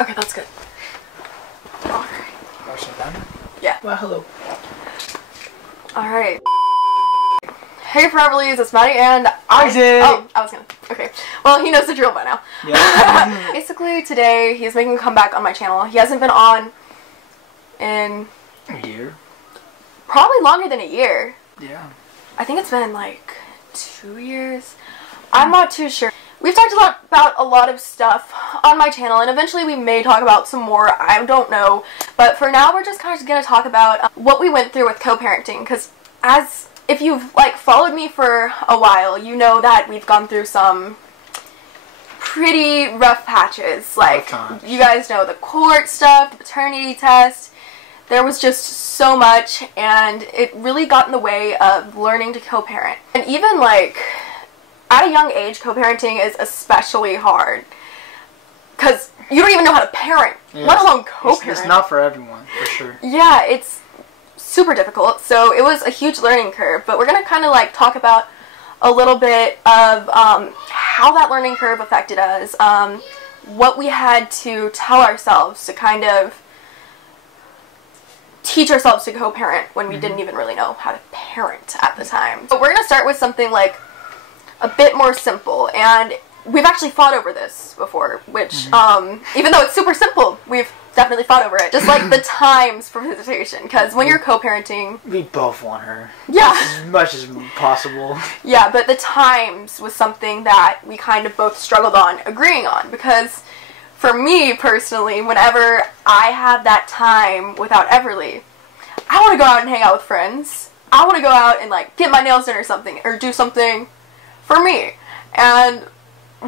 Okay, that's good. Oh, shut down? Yeah. Well, hello. Alright. Hey Foreverlies, it's Maddie and Isaac! Oh, I was gonna. Okay. Well, he knows the drill by now. Yeah. Basically, today, he's making a comeback on my channel. He hasn't been on in... A year? Probably longer than a year. Yeah. I think it's been like 2 years. I'm not too sure. We've talked about a lot of stuff on my channel, and eventually we may talk about some more. I don't know. But for now, we're just kind of going to talk about what we went through with co-parenting. Because if you've like followed me for a while, you know that we've gone through some pretty rough patches. Like, you guys know the court stuff, the paternity test. There was just so much, and it really got in the way of learning to co-parent. And even like at a young age, co-parenting is especially hard because you don't even know how to parent, let alone co-parent. It's not for everyone, for sure. Yeah, it's super difficult. So it was a huge learning curve, but we're gonna kind of like talk about a little bit of how that learning curve affected us, what we had to tell ourselves to kind of teach ourselves to co-parent when we didn't even really know how to parent at the time. But we're going to start with something like a bit more simple, and we've actually fought over this before, which even though it's super simple, we've definitely fought over it. Just like the times for visitation, because when you're co-parenting, we both want her. Yeah. As much as possible. Yeah, but the times was something that we kind of both struggled on agreeing on, because for me, personally, whenever I have that time without Everly, I want to go out and hang out with friends. I want to go out and, like, get my nails done or something, or do something for me. And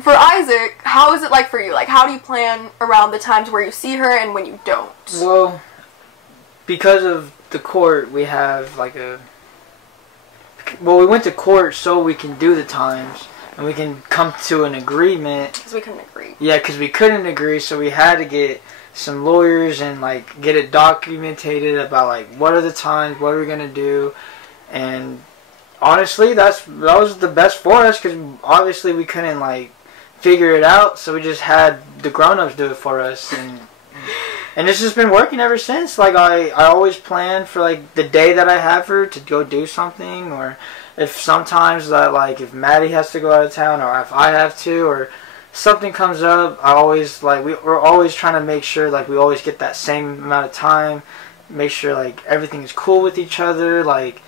for Isaac, how is it like for you? Like, how do you plan around the times where you see her and when you don't? Well, because of the court, we have, like, we went to court so we can do the times. And we can come to an agreement. Because we couldn't agree. Yeah, because we couldn't agree, so we had to get some lawyers and, like, get it documented about, like, what are the times, what are we going to do. And honestly, that was the best for us, because obviously we couldn't, like, figure it out, so we just had the grown-ups do it for us. And it's just been working ever since. Like, I always plan for, like, the day that I have her to go do something, or if sometimes that, like, if Maddie has to go out of town, or if I have to, or something comes up, I always, like, we're always trying to make sure, like, we always get that same amount of time, make sure, like, everything is cool with each other. Like,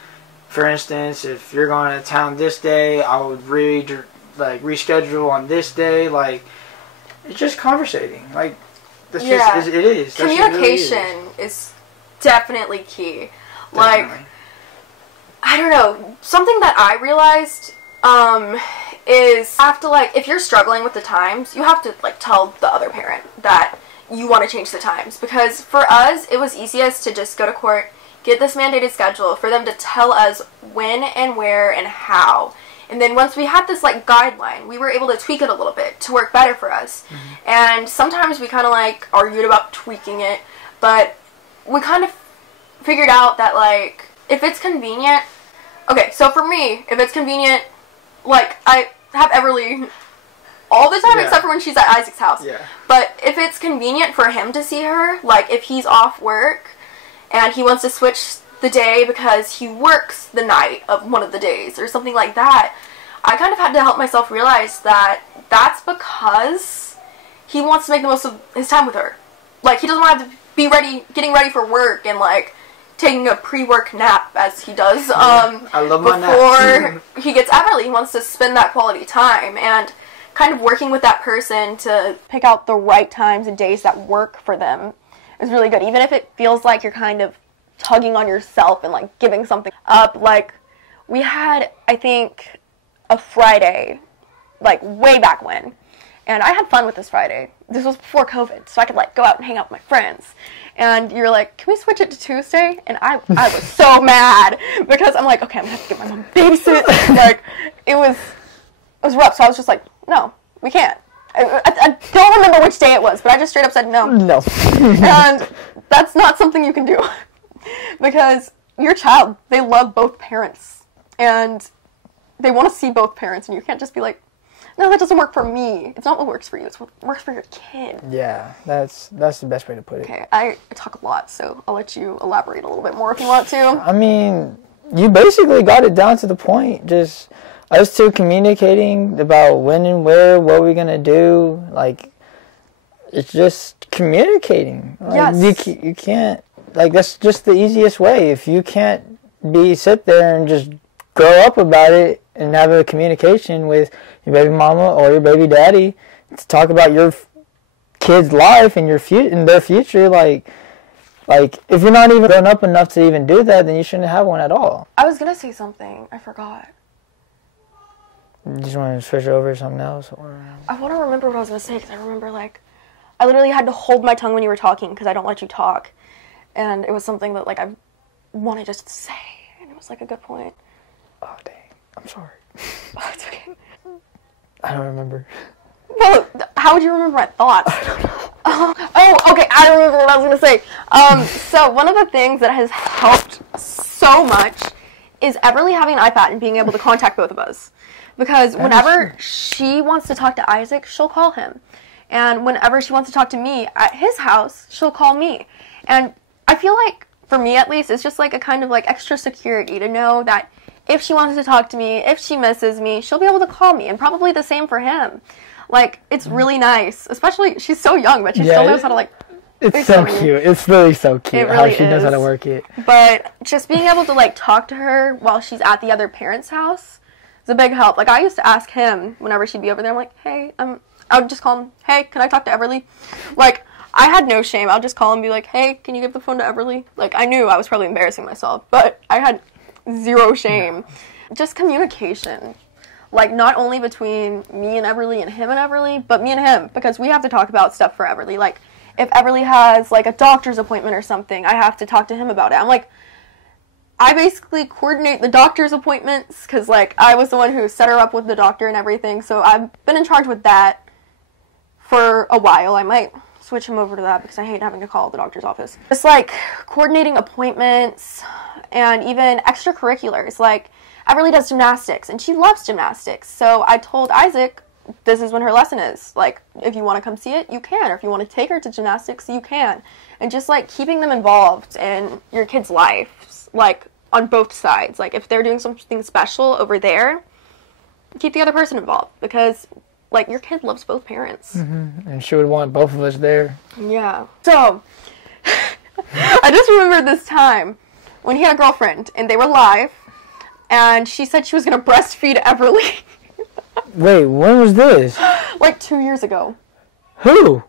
for instance, if you're going out of town this day, I would reschedule on this day. Like, it's just conversating. Like, that's just, it is. Communication is definitely key. Like, Definitely. I don't know, something that I realized is you have to, like, if you're struggling with the times, you have to, like, tell the other parent that you want to change the times. Because for us, it was easiest to just go to court, get this mandated schedule, for them to tell us when and where and how. And then once we had this, like, guideline, we were able to tweak it a little bit to work better for us. And sometimes we kind of, like, argued about tweaking it, but we kind of figured out that, like, if it's convenient, okay, so for me, if it's convenient, like, I have Everly all the time except for when she's at Isaac's house. Yeah. But if it's convenient for him to see her, like, if he's off work and he wants to switch the day because he works the night of one of the days or something like that, I kind of had to help myself realize that that's because he wants to make the most of his time with her. Like, he doesn't want to have to be getting ready for work and, like, taking a pre-work nap, as he does, I love my before he gets Everly. He wants to spend that quality time, and kind of working with that person to pick out the right times and days that work for them is really good, even if it feels like you're kind of tugging on yourself and, like, giving something up. Like, we had, I think, a Friday, like, way back when, and I had fun with this Friday. This was before COVID, so I could, like, go out and hang out with my friends. And you're like, can we switch it to Tuesday? And I was so mad because I'm like, okay, I'm gonna have to get my mom to babysit. Like, it was rough. So I was just like, no, we can't. I don't remember which day it was, but I just straight up said no. No. And that's not something you can do because your child, they love both parents and they want to see both parents, and you can't just be like, no, that doesn't work for me. It's not what works for you. It's what works for your kid. Yeah, that's the best way to put it. Okay, I talk a lot, so I'll let you elaborate a little bit more if you want to. I mean, you basically got it down to the point. Just us two communicating about when and where, what we're gonna do. Like, it's just communicating. Like, yes. You can't, like, that's just the easiest way. If you can't sit there and just grow up about it and have a communication with your baby mama or your baby daddy to talk about your kid's life and and their future, like if you're not even grown up enough to even do that, then you shouldn't have one at all. I was gonna say something, I forgot. You just want to switch over to something else, or I want to remember what I was gonna say, because I remember, like, I literally had to hold my tongue when you were talking because I don't let you talk, and it was something that, like, I wanted to say, and it was like a good point. Oh dang, I'm sorry. Oh, it's okay. I don't remember. Well, how would you remember my thoughts? I don't know. Oh, okay, I don't remember what I was going to say. So one of the things that has helped so much is Everly having an iPad and being able to contact both of us. Because whenever she wants to talk to Isaac, she'll call him. And whenever she wants to talk to me at his house, she'll call me. And I feel like, for me at least, it's just like a kind of like extra security to know that if she wants to talk to me, if she misses me, she'll be able to call me. And probably the same for him. Like, it's really nice. Especially, she's so young, but she still knows how to, like... It's so cute. It's really so cute how she knows how to work it. But just being able to, like, talk to her while she's at the other parent's house is a big help. Like, I used to ask him whenever she'd be over there, I'm like, hey, I would just call him, hey, can I talk to Everly? Like, I had no shame. I'll just call him and be like, hey, can you give the phone to Everly? Like, I knew I was probably embarrassing myself, but I had zero shame. Just communication. Like, not only between me and Everly and him and Everly, but me and him, because we have to talk about stuff for Everly. Like, if Everly has, like, a doctor's appointment or something, I have to talk to him about it. I'm like, I basically coordinate the doctor's appointments, because, like, I was the one who set her up with the doctor and everything, so I've been in charge with that for a while. I might switch him over to that, because I hate having to call the doctor's office. Just, like, coordinating appointments, and even extracurriculars. Like, Everly does gymnastics, and she loves gymnastics, so I told Isaac, this is when her lesson is. Like, if you want to come see it, you can. Or if you want to take her to gymnastics, you can. And just, like, keeping them involved in your kid's life, like, on both sides. Like, if they're doing something special over there, keep the other person involved. Because, like, your kid loves both parents. Mm-hmm. And she would want both of us there. Yeah. So, I just remembered this time when he had a girlfriend, and they were live, and she said she was going to breastfeed Everly. Wait, when was this? Like 2 years ago. Who?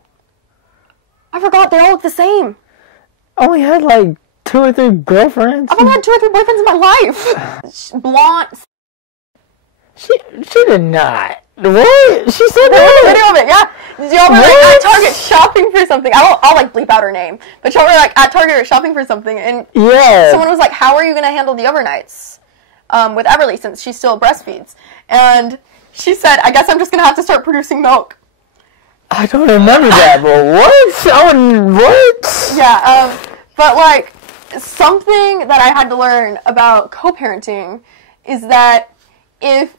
I forgot, they all look the same. I only had like 2 or 3 girlfriends. I've only had 2 or 3 boyfriends in my life. Blonde. She did not. What? She said There was a that? video of it, yeah. Y'all were like at Target shopping for something. I'll like bleep out her name. But y'all were like at Target shopping for something, and yeah. Someone was like, how are you going to handle the overnights with Everly since she still breastfeeds? And she said, I guess I'm just going to have to start producing milk. I don't remember that, but what? What? Yeah, but like, something that I had to learn about co-parenting is that if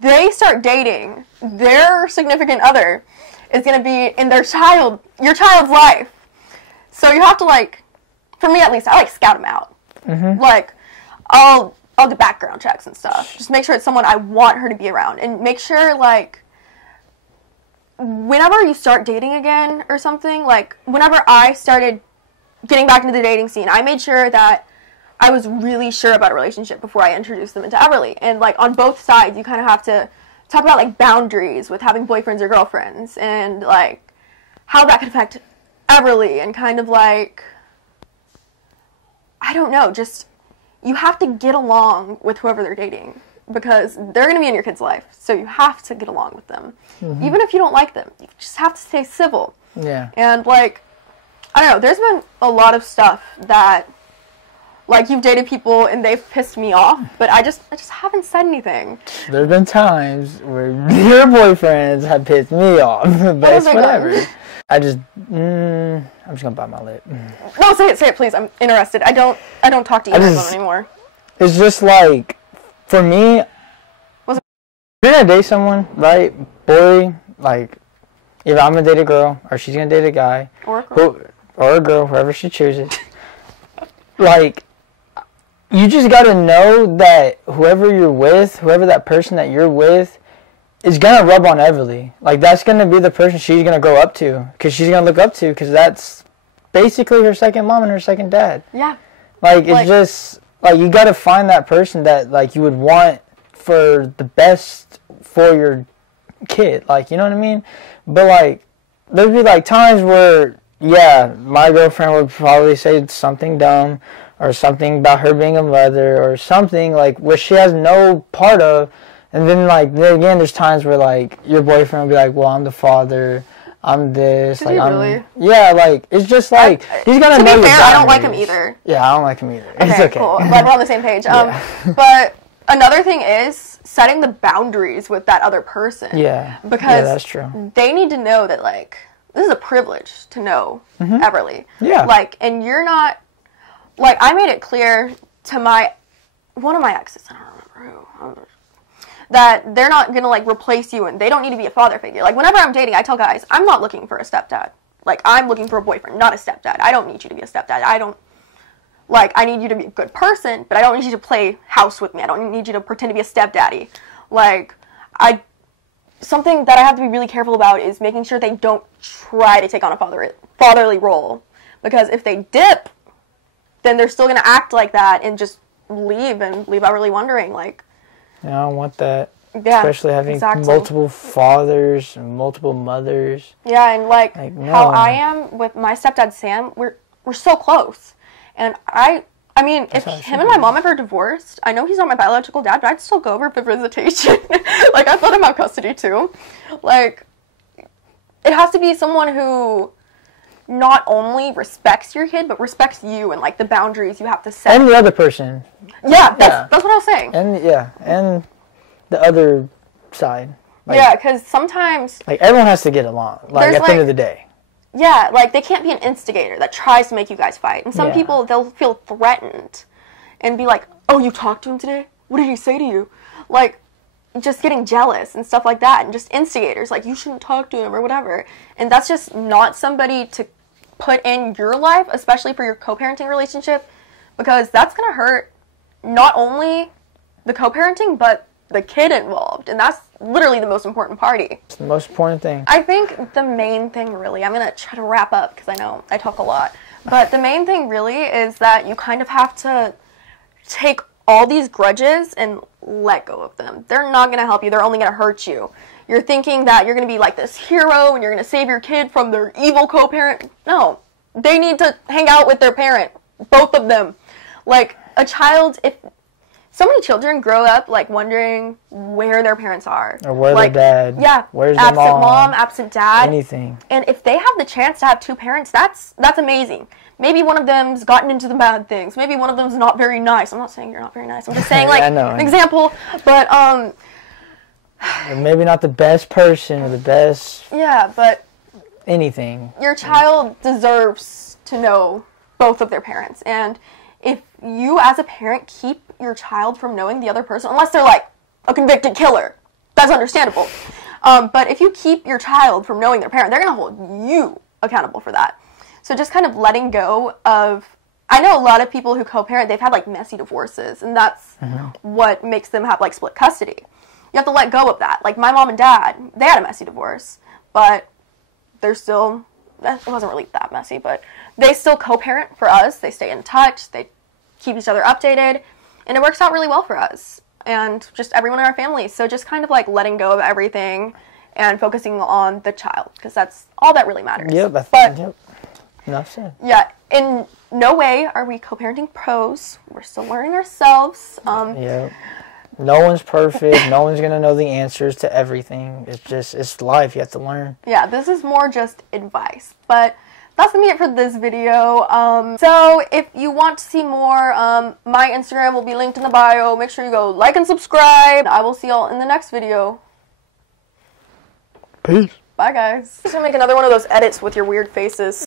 they start dating, their significant other is going to be in your child's life. So you have to, like, for me at least, I like scout them out. Mm-hmm. Like, I'll do background checks and stuff. Just make sure it's someone I want her to be around. And make sure, like, whenever you start dating again or something, like, whenever I started getting back into the dating scene, I made sure that I was really sure about a relationship before I introduced them into Everly. And, like, on both sides, you kind of have to talk about, like, boundaries with having boyfriends or girlfriends and, like, how that could affect Everly and kind of, like, I don't know, just, you have to get along with whoever they're dating because they're going to be in your kid's life. So you have to get along with them. Mm-hmm. Even if you don't like them, you just have to stay civil. Yeah. And, like, I don't know, there's been a lot of stuff that, like, you've dated people and they've pissed me off, but I just haven't said anything. There have been times where your boyfriends have pissed me off, but it's whatever. I'm just gonna bite my lip. No, say it, please. I'm interested. I don't talk to either of them anymore. It's just like, for me, you're gonna date someone, right? Boy, like, either I'm gonna date a girl, or she's gonna date a guy. Or a girl. Or a girl, whoever she chooses. Like, you just gotta know that whoever you're with, whoever that person that you're with, is gonna rub on Everly. Like, that's gonna be the person she's gonna grow up to. Because she's gonna look up to, because that's basically her second mom and her second dad. Yeah. Like, it's just, like, you gotta find that person that, like, you would want for the best for your kid. Like, you know what I mean? But, like, there'd be, like, times where, yeah, my girlfriend would probably say something dumb, or something about her being a mother, or something, like, where she has no part of, and then, like, then again, there's times where, like, your boyfriend will be like, well, I'm the father, I'm this, Did like, you I'm, really? Yeah, like, it's just, like, he's gonna know your boundaries. I don't like him either. Yeah, I don't like him either. Okay, It's okay. cool. I'm glad we're on the same page. But another thing is setting the boundaries with that other person. Yeah. Because that's true. They need to know that, like, this is a privilege to know Everly. Yeah. Like, and you're not, like, I made it clear to one of my exes, I don't remember who, that they're not going to, like, replace you, and they don't need to be a father figure. Like, whenever I'm dating, I tell guys, I'm not looking for a stepdad. Like, I'm looking for a boyfriend, not a stepdad. I don't need you to be a stepdad. I need you to be a good person, but I don't need you to play house with me. I don't need you to pretend to be a stepdaddy. Like, something that I have to be really careful about is making sure they don't try to take on a fatherly role. Because if they dip, then they're still going to act like that and just leave Everly wondering, like... Yeah, I don't want that. Yeah, especially having multiple fathers and multiple mothers. Yeah, and, like no. How I am with my stepdad, Sam, we're so close. And I mean, if him and my mom ever divorced, I know he's not my biological dad, but I'd still go over for visitation. Like, I'd let him have custody, too. Like, it has to be someone who... not only respects your kid, but respects you and, like, the boundaries you have to set. And the other person. Yeah, that's what I was saying. And the other side. Like, yeah, because sometimes... like, everyone has to get along, like, at the end of the day. Yeah, like, they can't be an instigator that tries to make you guys fight. And some people, they'll feel threatened and be like, oh, you talked to him today? What did he say to you? Like... just getting jealous and stuff like that, and just instigators, like, you shouldn't talk to him or whatever. And that's just not somebody to put in your life, especially for your co-parenting relationship, because that's going to hurt not only the co-parenting, but the kid involved. And that's literally the most important party. It's the most important thing. I think the main thing really, I'm going to try to wrap up because I know I talk a lot, but the main thing really is that you kind of have to take all these grudges and let go of them. They're not going to help you. They're only going to hurt you. You're thinking that you're going to be like this hero and you're going to save your kid from their evil co-parent. No. They need to hang out with their parent. Both of them. Like, a child, if... so many children grow up, like, wondering where their parents are. Or where's their dad. Yeah. Where's their absent mom, absent dad. Anything. And if they have the chance to have two parents, that's amazing. Maybe one of them's gotten into the bad things. Maybe one of them's not very nice. I'm not saying you're not very nice. I'm just saying, like, an example. But, or maybe not the best person or the best... yeah, but... anything. Your child deserves to know both of their parents. And if you, as a parent, keep your child from knowing the other person, unless they're, like, a convicted killer, that's understandable. But if you keep your child from knowing their parent, they're going to hold you accountable for that. So just kind of letting go of... I know a lot of people who co-parent, they've had, like, messy divorces, and that's what makes them have, like, split custody. You have to let go of that. Like, my mom and dad, they had a messy divorce, but they're still... it wasn't really that messy, but they still co-parent for us. They stay in touch. They keep each other updated, and it works out really well for us and just everyone in our family. So just kind of, like, letting go of everything and focusing on the child, because that's all that really matters. Yep. But... enough said. Yeah, in no way are we co-parenting pros. We're still learning ourselves. Yeah. No one's perfect. No one's going to know the answers to everything. It's life. You have to learn. Yeah, this is more just advice. But that's going to be it for this video. So if you want to see more, my Instagram will be linked in the bio. Make sure you go like and subscribe. I will see y'all in the next video. Peace. Bye, guys. I'm just going to make another one of those edits with your weird faces.